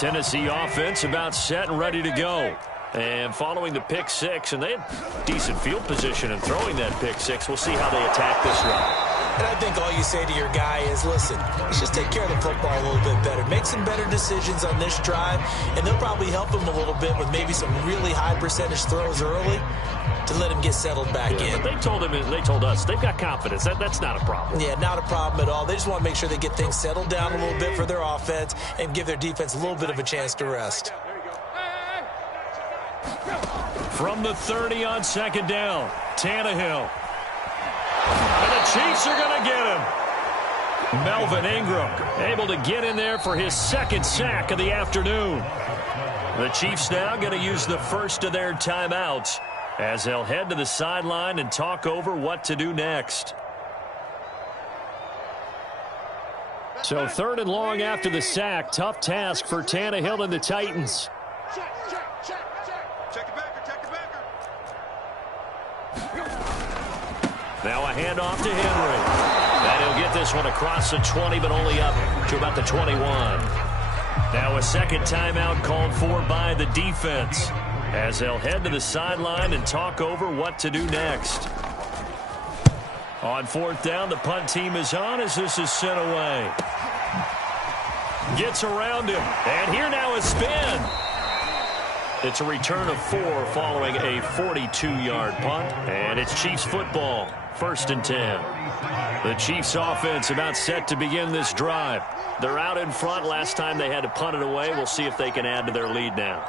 Tennessee offense about set and ready to go. And following the pick six, and they had decent field position in throwing that pick six. We'll see how they attack this run. And I think all you say to your guy is, listen, let's just take care of the football a little bit better. Make some better decisions on this drive, and they'll probably help him a little bit with maybe some really high percentage throws early to let him get settled back in. But they told us they've got confidence. That's not a problem. Yeah, not a problem at all. They just want to make sure they get things settled down a little bit for their offense and give their defense a little bit of a chance to rest. From the 30 on second down, Tannehill. And the Chiefs are going to get him. Melvin Ingram able to get in there for his second sack of the afternoon. The Chiefs now going to use the first of their timeouts as they'll head to the sideline and talk over what to do next. So 3rd and long after the sack. Tough task for Tannehill and the Titans. Now a handoff to Henry. And he'll get this one across the 20, but only up to about the 21. Now a second timeout called for by the defense as they'll head to the sideline and talk over what to do next. On 4th down, the punt team is on as this is sent away. Gets around him. And here now is spin. It's a return of 4 following a 42-yard punt. And it's Chiefs football. 1st and 10. The Chiefs offense about set to begin this drive. They're out in front. Last time they had to punt it away. We'll see if they can add to their lead now.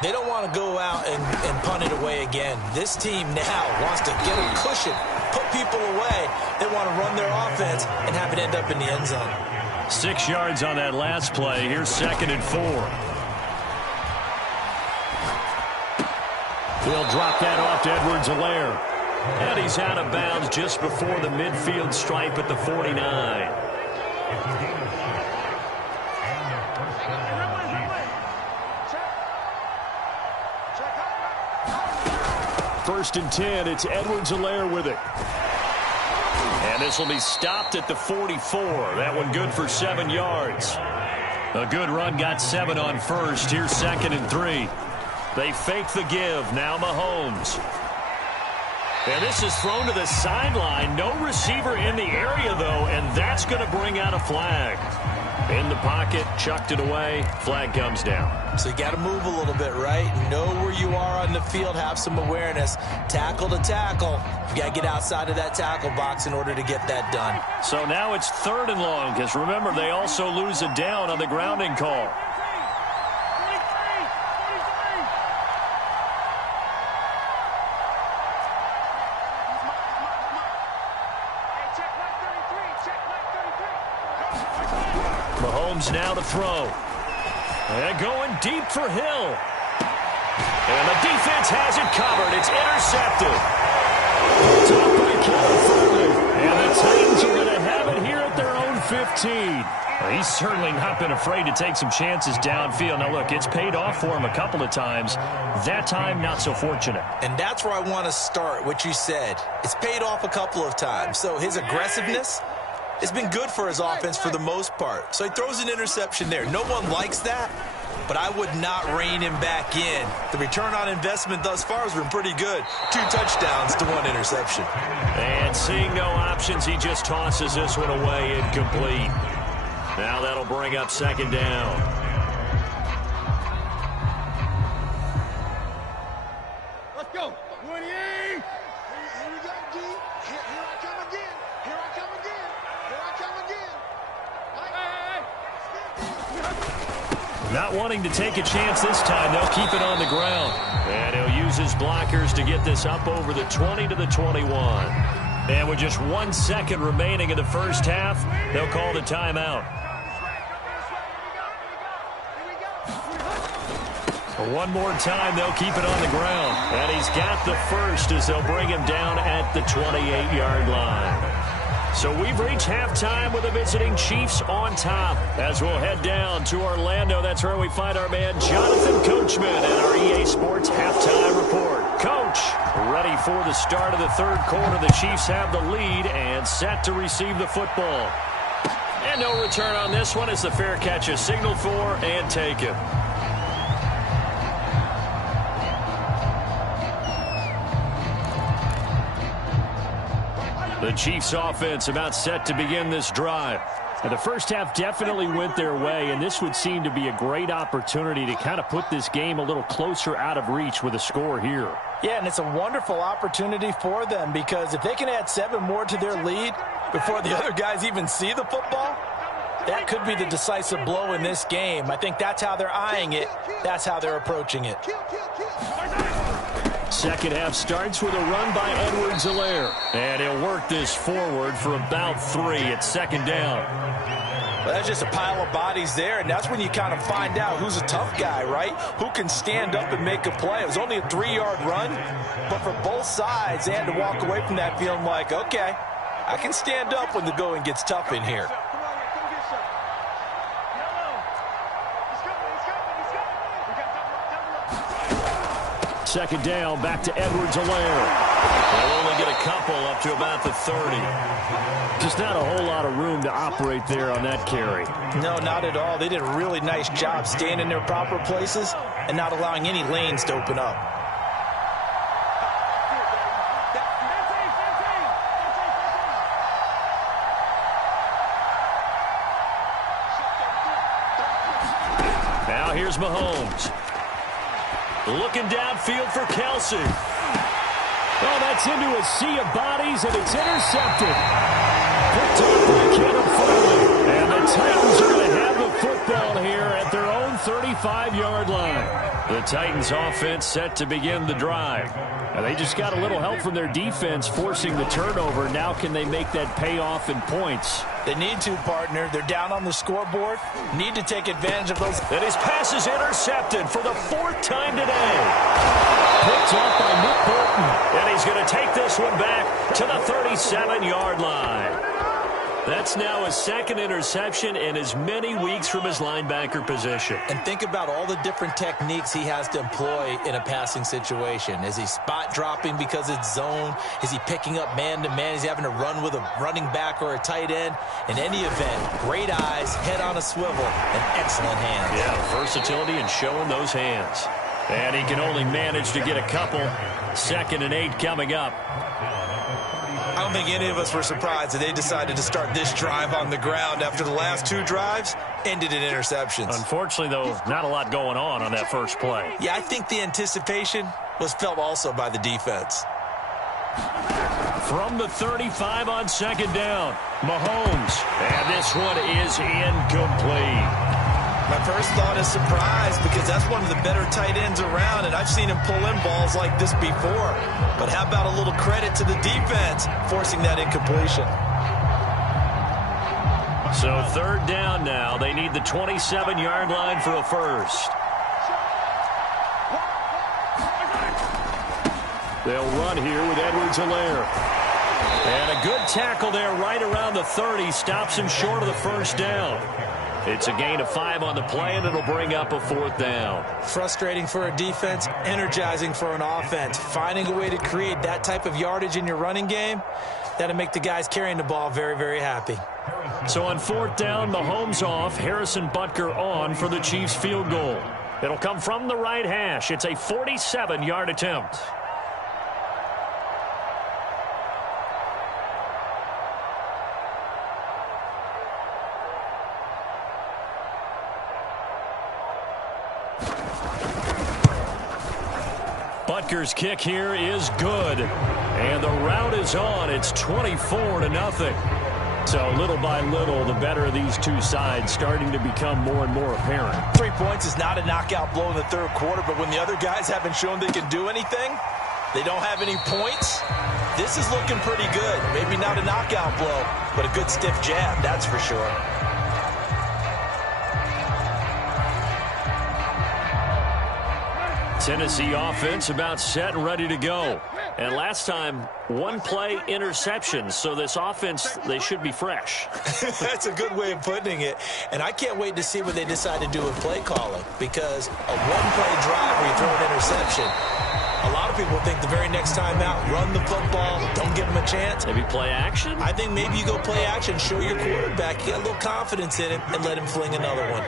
They don't want to go out and punt it away again. This team now wants to get a cushion, put people away. They want to run their offense and have it end up in the end zone. 6 yards on that last play. Here's 2nd and 4. He'll drop that off to Edwards-Helaire. And he's out of bounds just before the midfield stripe at the 49. 1st and 10. It's Edwards-Helaire with it. And this will be stopped at the 44. That one good for 7 yards. A good run got 7 on first. Here's 2nd and 3. They fake the give. Now Mahomes. And this is thrown to the sideline. No receiver in the area, though, and that's going to bring out a flag. In the pocket, chucked it away. Flag comes down. So you got to move a little bit, right? Know where you are on the field. Have some awareness. Tackle to tackle. You got to get outside of that tackle box in order to get that done. So now it's 3rd and long, because remember, they also lose a down on the grounding call. Mahomes now to throw. And going deep for Hill. And the defense has it covered. It's intercepted. Top by California. And the Titans are going to have it here at their own 15. Well, he's certainly not been afraid to take some chances downfield. Now, look, it's paid off for him a couple of times. That time, not so fortunate. And that's where I want to start, what you said. It's paid off a couple of times. So his aggressiveness, it's been good for his offense for the most part. So he throws an interception there. No one likes that, but I would not rein him back in. The return on investment thus far has been pretty good. 2 touchdowns to 1 interception. And seeing no options, he just tosses this one away incomplete. Now that'll bring up 2nd down. Let's go. 28. Here we go, G. Here I come again. Here I come again. Here I come again. Not wanting to take a chance this time, they'll keep it on the ground. And he'll use his blockers to get this up over the 20 to the 21. And with just 1 second remaining in the first half, they'll call the timeout. One more time, they'll keep it on the ground. And he's got the first as they'll bring him down at the 28-yard line. So we've reached halftime with the visiting Chiefs on top. As we'll head down to Orlando, that's where we find our man Jonathan Coachman and our EA Sports Halftime Report. Coach, ready for the start of the 3rd quarter. The Chiefs have the lead and set to receive the football. And no return on this one as the fair catch is signaled for and taken. The Chiefs offense about set to begin this drive. And the first half definitely went their way, and this would seem to be a great opportunity to kind of put this game a little closer out of reach with a score here. Yeah, and it's a wonderful opportunity for them because if they can add 7 more to their lead before the other guys even see the football, that could be the decisive blow in this game. I think that's how they're eyeing it. That's how they're approaching it. Second half starts with a run by Edwards-Helaire. And he'll work this forward for about 3 at second down. Well, that's just a pile of bodies there, and that's when you kind of find out who's a tough guy, right? Who can stand up and make a play. It was only a 3-yard run, but for both sides, they had to walk away from that feeling like, okay, I can stand up when the going gets tough in here. Second down, back to Edwards-Helaire. They'll only get a couple up to about the 30. Just not a whole lot of room to operate there on that carry. No, not at all. They did a really nice job staying in their proper places and not allowing any lanes to open up. Now here's Mahomes. Looking downfield for Kelsey. Oh, that's into a sea of bodies, and it's intercepted. Picked up by Kenneth Farley. And the Titans are going to have the football here at their own 35-yard line. The Titans offense set to begin the drive. And they just got a little help from their defense forcing the turnover. Now can they make that pay off in points? They need to, partner. They're down on the scoreboard. Need to take advantage of those. And his pass is intercepted for the 4th time today. Picked off by Nick Bolton. And he's going to take this one back to the 37-yard line. That's now his 2nd interception in as many weeks from his linebacker position. And think about all the different techniques he has to employ in a passing situation. Is he spot dropping because it's zone? Is he picking up man-to-man? Is he having to run with a running back or a tight end? In any event, great eyes, head on a swivel, and excellent hands. Yeah, versatility and showing those hands. And he can only manage to get a couple. 2nd and 8 coming up. I don't think any of us were surprised that they decided to start this drive on the ground after the last 2 drives ended in interceptions. Unfortunately, though, not a lot going on that first play. Yeah, I think the anticipation was felt also by the defense. From the 35 on 2nd down, Mahomes. And this one is incomplete. My first thought is surprise because that's one of the better tight ends around, and I've seen him pull in balls like this before. But how about a little credit to the defense forcing that incompletion? So 3rd down now. They need the 27-yard line for a first. They'll run here with Edwards-Helaire. And a good tackle there right around the 30. Stops him short of the first down. It's a gain of 5 on the play, and it'll bring up a 4th down. Frustrating for a defense, energizing for an offense. Finding a way to create that type of yardage in your running game, that'll make the guys carrying the ball very, very happy. So on 4th down, Mahomes off, Harrison Butker on for the Chiefs field goal. It'll come from the right hash. It's a 47-yard attempt. Butker's kick here is good. And the route is on. It's 24-0. So little by little, the better of these two sides starting to become more and more apparent. 3 points is not a knockout blow in the 3rd quarter, but when the other guys haven't shown they can do anything, they don't have any points, this is looking pretty good. Maybe not a knockout blow, but a good stiff jab, that's for sure. Tennessee offense about set and ready to go. And last time, 1 play interception. So this offense, they should be fresh. That's a good way of putting it. And I can't wait to see what they decide to do with play calling. Because a 1-play drive where you throw an interception, A lot of people think the very next time out, run the football, don't give him a chance. Maybe play action? I think maybe you go play action, show your quarterback, you got a little confidence in him, and let him fling another one.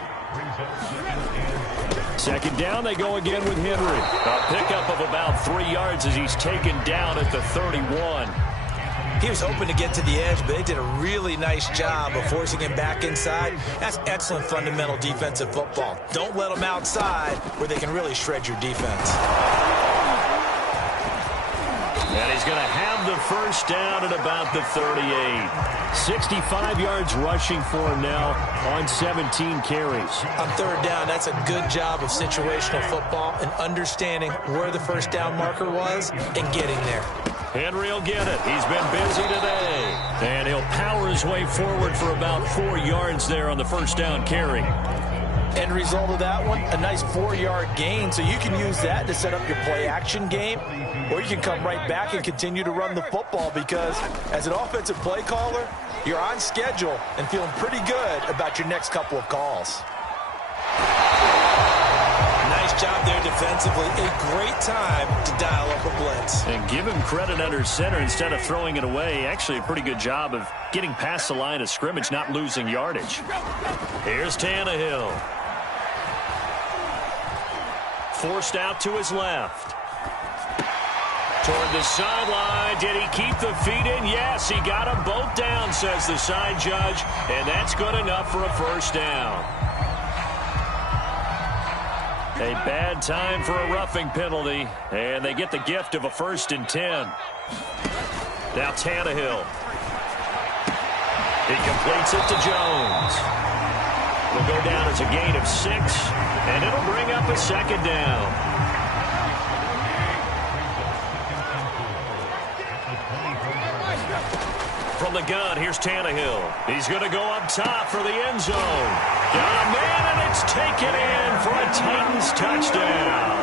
Second down, they go again with Henry. A pickup of about 3 yards as he's taken down at the 31. He was hoping to get to the edge, but they did a really nice job of forcing him back inside. That's excellent fundamental defensive football. Don't let them outside where they can really shred your defense. And he's going to have the first down at about the 38. 65 yards rushing for him now on 17 carries. On third down, that's a good job of situational football and understanding where the first down marker was and getting there. Henry will get it. He's been busy today. And he'll power his way forward for about 4 yards there on the first down carry. End result of that one, a nice 4-yard gain. So you can use that to set up your play-action game, or you can come right back and continue to run the football because as an offensive play caller, you're on schedule and feeling pretty good about your next couple of calls. Nice job there defensively. A great time to dial up a blitz. And give him credit under center instead of throwing it away. Actually, a pretty good job of getting past the line of scrimmage, not losing yardage. Here's Tannehill. Forced out to his left. Toward the sideline. Did he keep the feet in? Yes, he got them both down, says the side judge. And that's good enough for a first down. A bad time for a roughing penalty. And they get the gift of a 1st and 10. Now Tannehill. He completes it to Jones. Will go down as a gain of 6. And it'll bring up a second down. From the gun, here's Tannehill. He's going to go up top for the end zone. Got a man, and it's taken in for a Titans touchdown.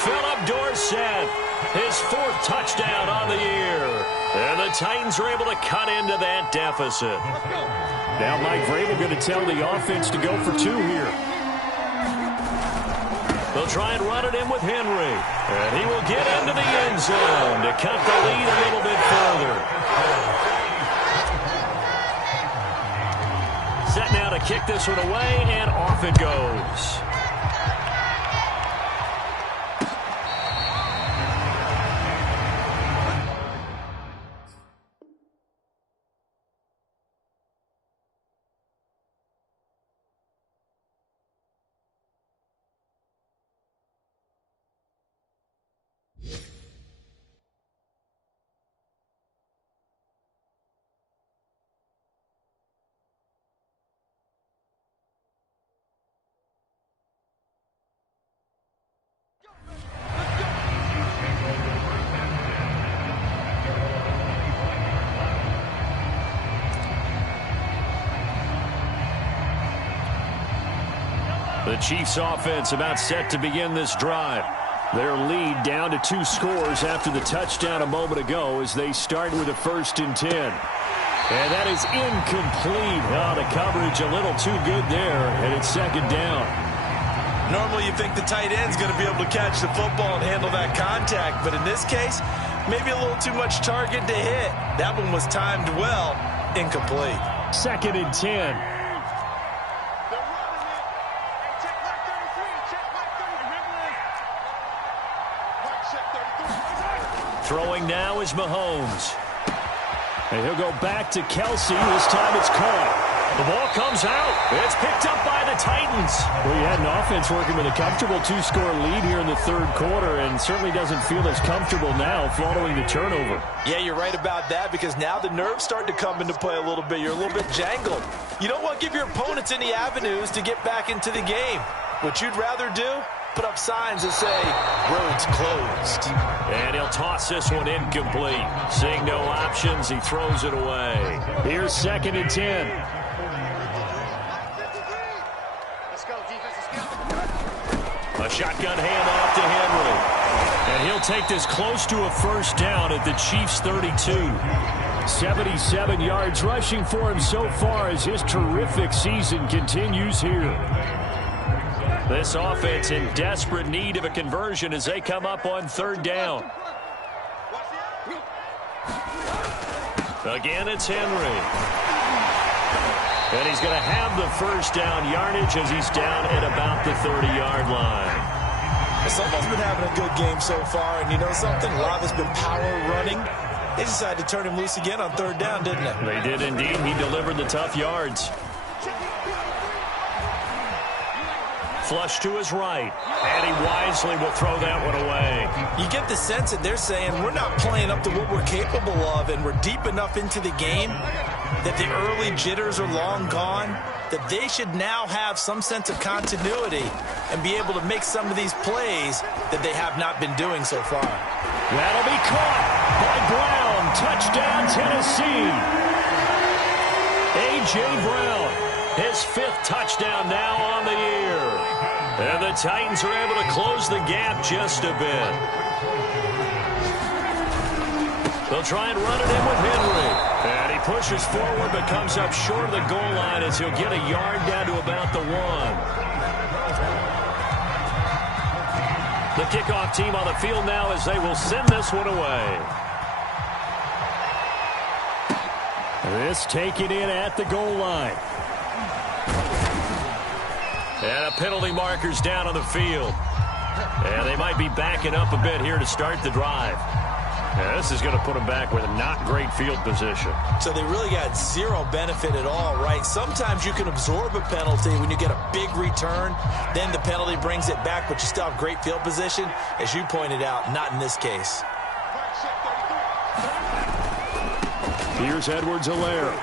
Philip Dorsett, his 4th touchdown on the year. And the Titans are able to cut into that deficit. Now Mike Vrabel going to tell the offense to go for 2 here. They'll try and run it in with Henry. And he will get into the end zone to cut the lead a little bit further. Set now to kick this one away, and off it goes. The Chiefs offense about set to begin this drive. Their lead down to 2 scores after the touchdown a moment ago as they start with a 1st and 10. And that is incomplete. Oh, the coverage a little too good there, and it's second down. Normally you think the tight end's going to be able to catch the football and handle that contact, but in this case, maybe a little too much target to hit. That one was timed well, incomplete. 2nd and 10. Throwing now is Mahomes. And he'll go back to Kelsey. This time it's caught. The ball comes out. It's picked up by the Titans. Well, you had an offense working with a comfortable 2-score lead here in the 3rd quarter and certainly doesn't feel as comfortable now following the turnover. Yeah, you're right about that because now the nerves start to come into play a little bit. You're a little bit jangled. You don't want to give your opponents any avenues to get back into the game. What you'd rather do? Put up signs that say, roads closed. And he'll toss this one incomplete. Seeing no options, he throws it away. Here's 2nd and 10. Let's go, defense, let's go. A shotgun handoff to Henry. And he'll take this close to a 1st down at the Chiefs' 32. 77 yards rushing for him so far as his terrific season continues here. This offense in desperate need of a conversion as they come up on third down. Again, it's Henry. And he's going to have the first down yardage as he's down at about the 30-yard line. Someone's been having a good game so far, and you know something? A lot has been power running. They decided to turn him loose again on third down, didn't they? They did indeed. He delivered the tough yards. Flush to his right, and he wisely will throw that one away. You get the sense that they're saying we're not playing up to what we're capable of, and we're deep enough into the game that the early jitters are long gone, that they should now have some sense of continuity and be able to make some of these plays that they have not been doing so far. That'll be caught by Brown. Touchdown, Tennessee. A.J. Brown, his 5th touchdown now on the year. And the Titans are able to close the gap just a bit. They'll try and run it in with Henry. And he pushes forward but comes up short of the goal line as he'll get a yard down to about the 1. The kickoff team on the field now as they will send this one away. This taken in at the goal line. And a penalty marker's down on the field. And they might be backing up a bit here to start the drive. And this is going to put them back with a not great field position. So they really got zero benefit at all, right? Sometimes you can absorb a penalty when you get a big return. Then the penalty brings it back, but you still have great field position. As you pointed out, not in this case. Here's Edwards-Helaire.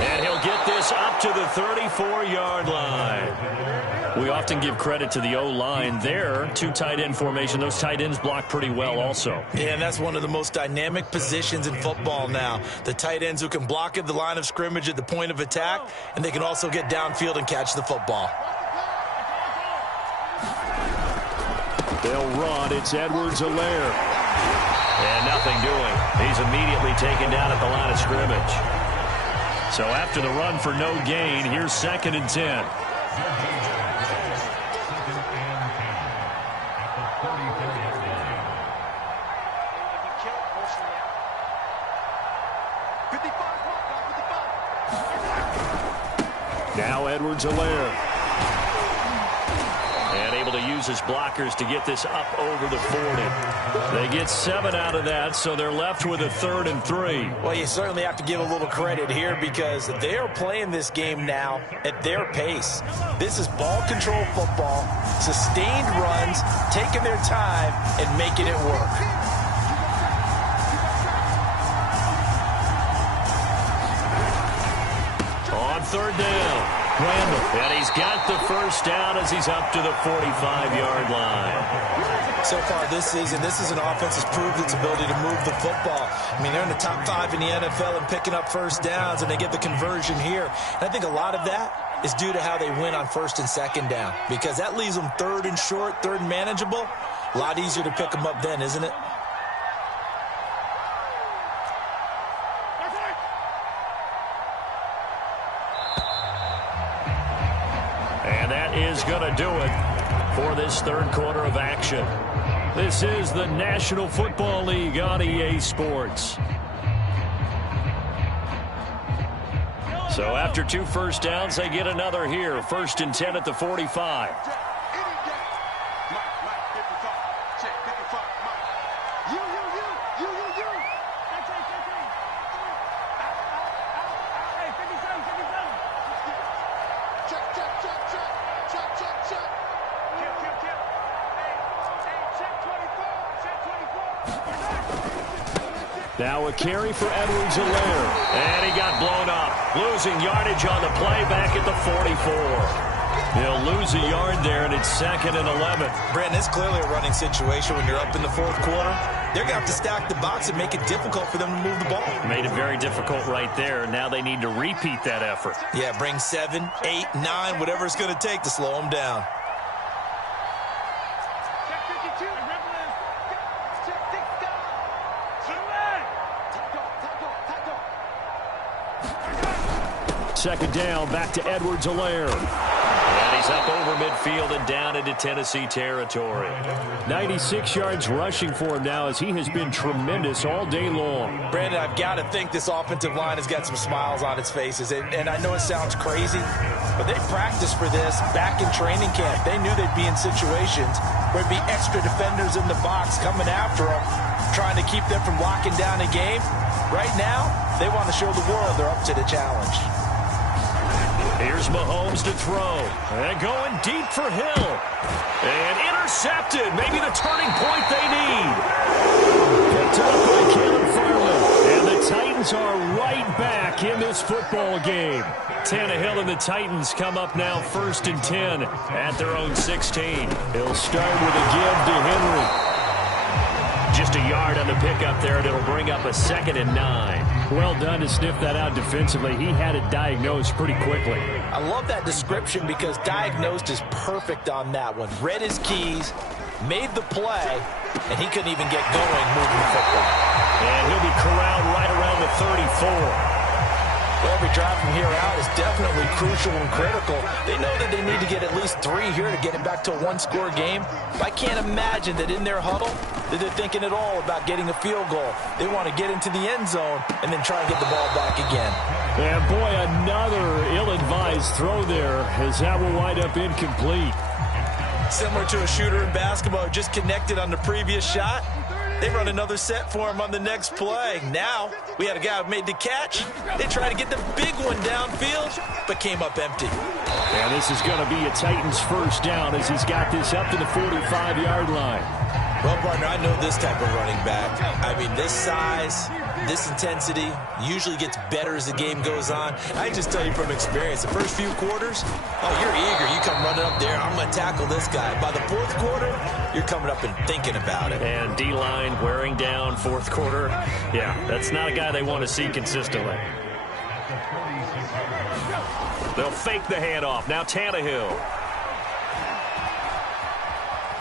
And he'll get this up to the 34-yard line. We often give credit to the O-line there. 2 tight end formation. Those tight ends block pretty well also. Yeah, and that's one of the most dynamic positions in football now. The tight ends who can block at the line of scrimmage at the point of attack, and they can also get downfield and catch the football. They'll run. It's Edwards-Helaire. And nothing doing. He's immediately taken down at the line of scrimmage. So after the run for no gain, here's 2nd and 10. Now Edwards-Helaire. And able to use his blockers to get this up over the 40. They get 7 out of that, so they're left with a 3rd and 3. Well, you certainly have to give a little credit here because they are playing this game now at their pace. This is ball control football, sustained runs, taking their time and making it work. On 3rd down. Randall. And he's got the first down as he's up to the 45-yard line. So far this season, this is an offense that's proved its ability to move the football. I mean, they're in the top 5 in the NFL and picking up first downs, and they get the conversion here. And I think a lot of that is due to how they win on 1st and 2nd down, because that leaves them 3rd and short, 3rd and manageable. A lot easier to pick them up then, isn't it? And that is going to do it for this 3rd quarter of action. This is the National Football League on EA Sports. So after 2 first downs, they get another here. 1st and 10 at the 45. Now a carry for Edwards-Helaire. And he got blown up. Losing yardage on the play back at the 44. He'll lose a yard there, and it's 2nd and 11. Brandon, it's clearly a running situation when you're up in the 4th quarter. They're going to have to stack the box and make it difficult for them to move the ball. Made it very difficult right there. Now they need to repeat that effort. Yeah, bring 7, 8, 9, whatever it's going to take to slow them down. Second down, back to Edwards-Helaire. midfield and down into Tennessee territory. 96 yards rushing for him now as he has been tremendous all day long. Brandon, I've got to think this offensive line has got some smiles on its faces. And I know it sounds crazy, but they practiced for this back in training camp. They knew they'd be in situations where there'd be extra defenders in the box coming after them, trying to keep them from locking down a game. Right now, they want to show the world they're up to the challenge. Here's Mahomes to throw. And going deep for Hill. And intercepted. Maybe the turning point they need. Picked up by Caleb Farley. And the Titans are right back in this football game. Tannehill and the Titans come up now 1st and 10 at their own 16. He'll start with a give to Henry. Just a yard on the pickup there, and it'll bring up a 2nd and 9. Well done to sniff that out defensively. He had it diagnosed pretty quickly. I love that description because diagnosed is perfect on that one. Read his keys, made the play, and he couldn't even get going moving the football. And he'll be corralled right around the 34. Well, every drive from here out is definitely crucial and critical. They know that they need to get at least 3 here to get it back to a one-score game. But I can't imagine that in their huddle that they're thinking at all about getting a field goal. They want to get into the end zone and then try and get the ball back again. And boy, another ill-advised throw there as that will wind up incomplete. Similar to a shooter in basketball who just connected on the previous shot. They run another set for him on the next play. Now, we had a guy who made the catch. They tried to get the big one downfield, but came up empty. And this is going to be a Titans first down as he's got this up to the 45-yard line. Well, partner, I know this type of running back. I mean, this size, this intensity usually gets better as the game goes on. I just tell you from experience, the first few quarters, oh, you're eager. You come running up there, I'm going to tackle this guy. By the 4th quarter, you're coming up and thinking about it. And D-line wearing down 4th quarter. Yeah, that's not a guy they want to see consistently. They'll fake the handoff. Now Tannehill.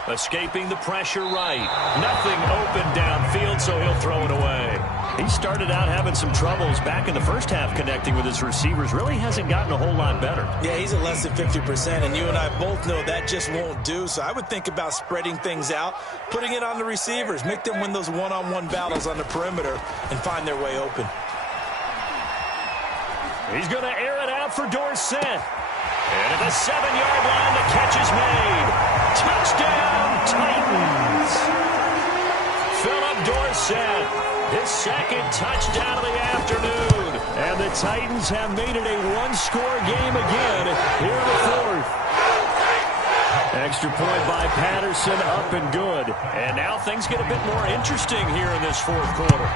Escaping the pressure right. Nothing open downfield, so he'll throw it away. He started out having some troubles back in the first half connecting with his receivers. Really hasn't gotten a whole lot better. Yeah, he's at less than 50%, and you and I both know that just won't do. So I would think about spreading things out, putting it on the receivers, make them win those one-on-one battles on the perimeter, and find their way open. He's going to air it out for Dorsett. And at the 7-yard line, the catch is made. Touchdown, Titans. Philip Dorsett, his 2nd touchdown of the afternoon. And the Titans have made it a one-score game again here in the 4th. Extra point by Patterson, up and good. And now things get a bit more interesting here in this 4th quarter.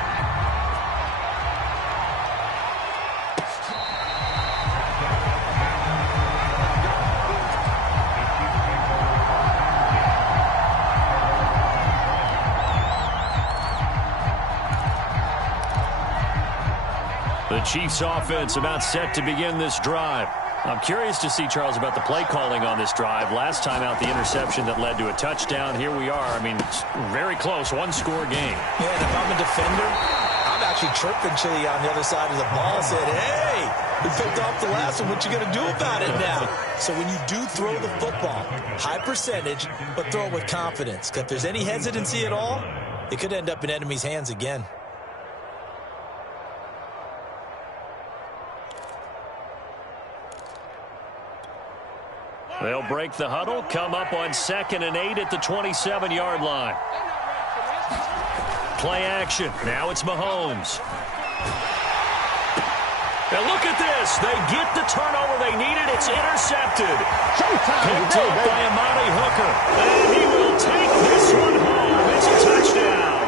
The Chiefs offense about set to begin this drive. I'm curious to see, Charles, about the play calling on this drive. Last time out, the interception that led to a touchdown. Here we are. I mean, very close, one-score game. Yeah, and if I'm a defender, I'm actually chirping Chili on the other side of the ball, said, hey, we picked off the last one. What you going to do about it now? So when you do throw the football, high percentage, but throw it with confidence. Because if there's any hesitancy at all, it could end up in enemy's hands again. They'll break the huddle, come up on 2nd and 8 at the 27-yard line. Play action. Now it's Mahomes. And look at this. They get the turnover they needed. It's intercepted. Picked up by Amani Hooker. And he will take this one home. It's a touchdown.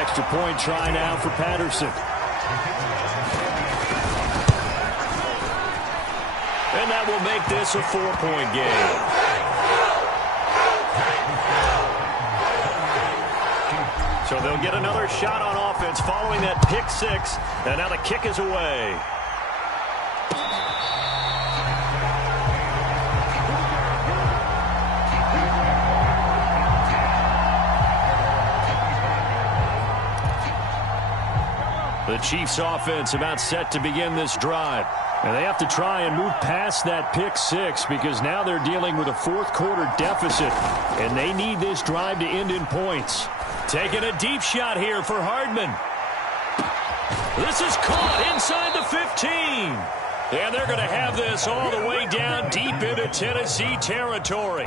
Extra point try now for Patterson. And that will make this a 4-point game. So they'll get another shot on offense following that pick 6. And now the kick is away. The Chiefs offense about set to begin this drive. And they have to try and move past that pick six because now they're dealing with a fourth-quarter deficit, and they need this drive to end in points. Taking a deep shot here for Hardman. This is caught inside the 15. And they're going to have this all the way down deep into Tennessee territory.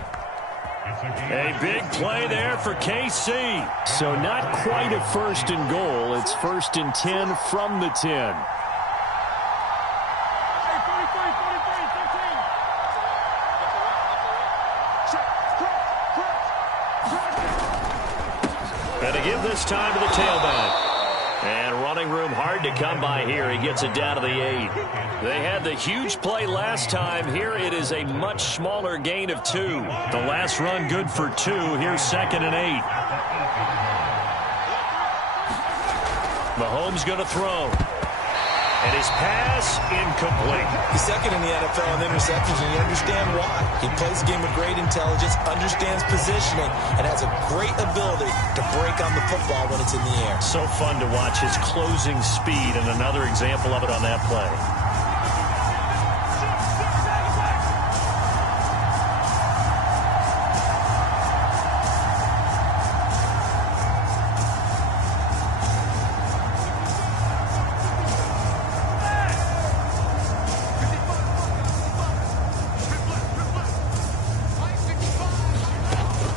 A big play there for KC. So not quite a first and goal. It's 1st and 10 from the 10. And to give this time to the tailback. And running room hard to come by here. He gets it down to the 8. They had the huge play last time. Here it is a much smaller gain of 2. The last run good for 2. Here's 2nd and 8. Mahomes going to throw. And his pass incomplete. He's second in the NFL in interceptions, and you understand why. He plays the game with great intelligence, understands positioning, and has a great ability to break on the football when it's in the air. So fun to watch his closing speed, and another example of it on that play.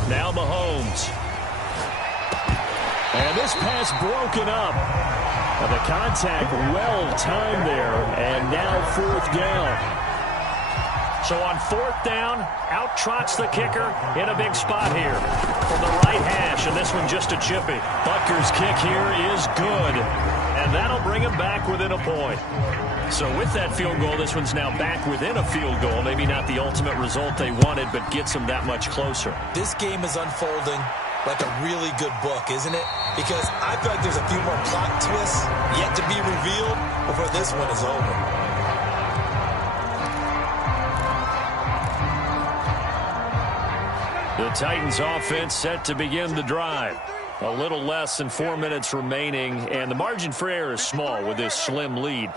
Now Mahomes. And this pass broken up. And the contact well timed there. And now 4th down. So on 4th down, out trots the kicker in a big spot here from the right hash. And this one just a chippy. Butker's kick here is good. And that'll bring him back within a point. So with that field goal, this one's now back within a field goal. Maybe not the ultimate result they wanted, but gets them that much closer. This game is unfolding like a really good book, isn't it? Because I feel like there's a few more plot twists yet to be revealed before this one is over. The Titans offense set to begin the drive. A little less than 4 minutes remaining, and the margin for error is small with this slim lead.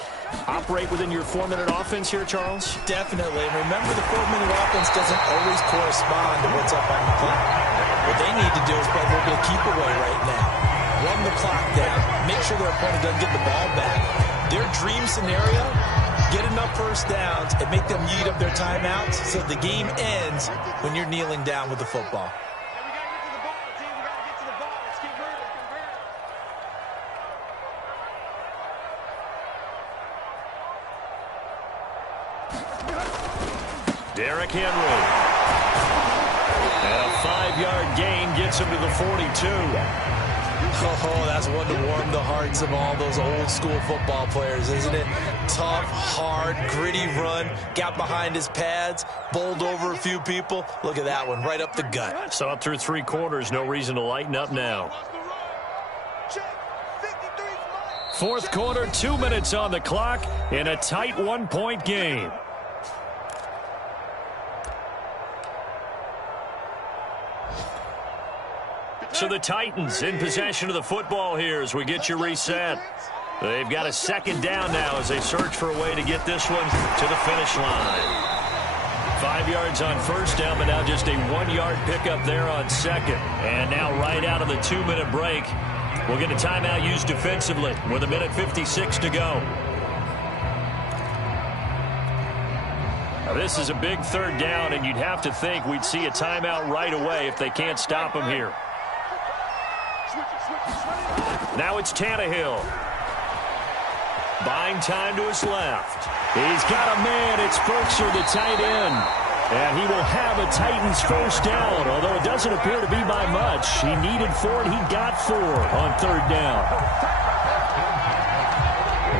Operate within your 4-minute offense here, Charles? Definitely. And remember, the 4-minute offense doesn't always correspond to what's up on the clock. What they need to do is play a little bit of keep away right now. Run the clock down. Make sure their opponent doesn't get the ball back. Their dream scenario, get enough first downs and make them eat up their timeouts so the game ends when you're kneeling down with the football. Derrick Henry. And a 5-yard gain gets him to the 42. Oh, that's one to warm the hearts of all those old school football players, isn't it? Tough, hard, gritty run. Got behind his pads, bowled over a few people. Look at that one, right up the gut. So up through 3 quarters, no reason to lighten up now. 4th quarter, 2 minutes on the clock in a tight 1-point game. So the Titans in possession of the football here as we get you reset. They've got a 2nd down now as they search for a way to get this one to the finish line. 5 yards on 1st down, but now just a 1-yard pickup there on 2nd. And now right out of the 2-minute break, we'll get a timeout used defensively with 1:56 to go. Now this is a big 3rd down, and you'd have to think we'd see a timeout right away if they can't stop them here. Now it's Tannehill. Buying time to his left. He's got a man. It's Berkshire, the tight end. And he will have a Titans 1st down, although it doesn't appear to be by much. He needed 4, and he got 4 on 3rd down.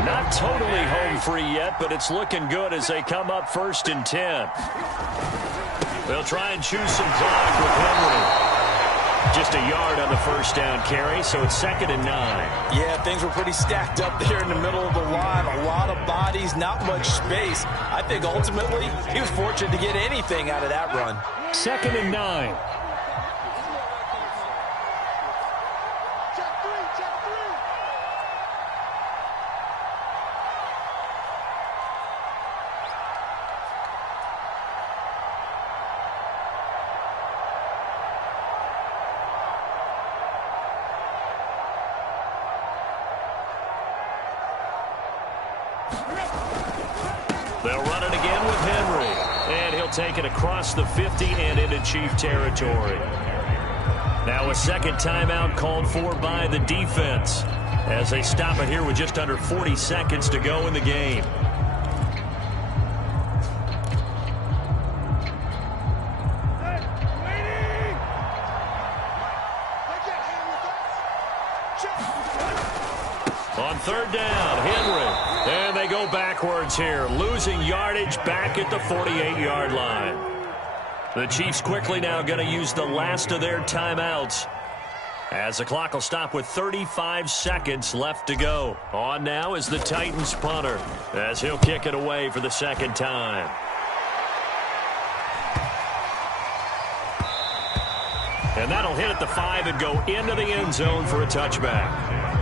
Not totally home free yet, but it's looking good as they come up 1st and 10. They'll try and choose some clock with Henry. Just a yard on the 1st down carry, so it's 2nd and 9. Yeah, things were pretty stacked up there in the middle of the line. A lot of bodies, not much space. I think ultimately he was fortunate to get anything out of that run. 2nd and 9. They'll run it again with Henry. And he'll take it across the 50 and into Chief territory. Now a second timeout called for by the defense as they stop it here with just under 40 seconds to go in the game. On third down, Henry. And they go backwards here, losing yardage back at the 48-yard line. The Chiefs quickly now going to use the last of their timeouts as the clock will stop with 35 seconds left to go. On now is the Titans punter as he'll kick it away for the second time. And that'll hit at the 5 and go into the end zone for a touchback.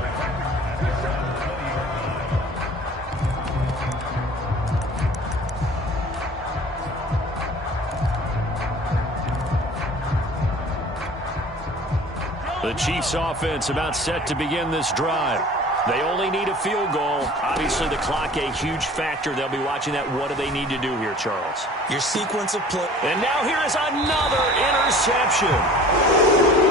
The Chiefs offense about set to begin this drive. They only need a field goal. Obviously, the clock a huge factor. They'll be watching that. What do they need to do here, Charles? Your sequence of play. And now here is another interception.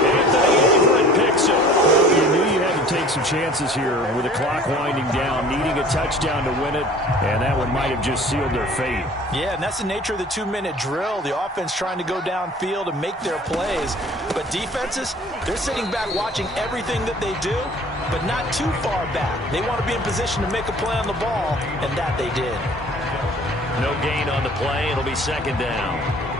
Anthony Everett picks it. Well, you knew you had to take some chances here with the clock winding down, needing a touchdown to win it, and that one might have just sealed their fate. Yeah, and that's the nature of the 2-minute drill. The offense trying to go downfield and make their plays. But defenses, they're sitting back watching everything that they do, but not too far back. They want to be in position to make a play on the ball, and that they did. No gain on the play. It'll be second down.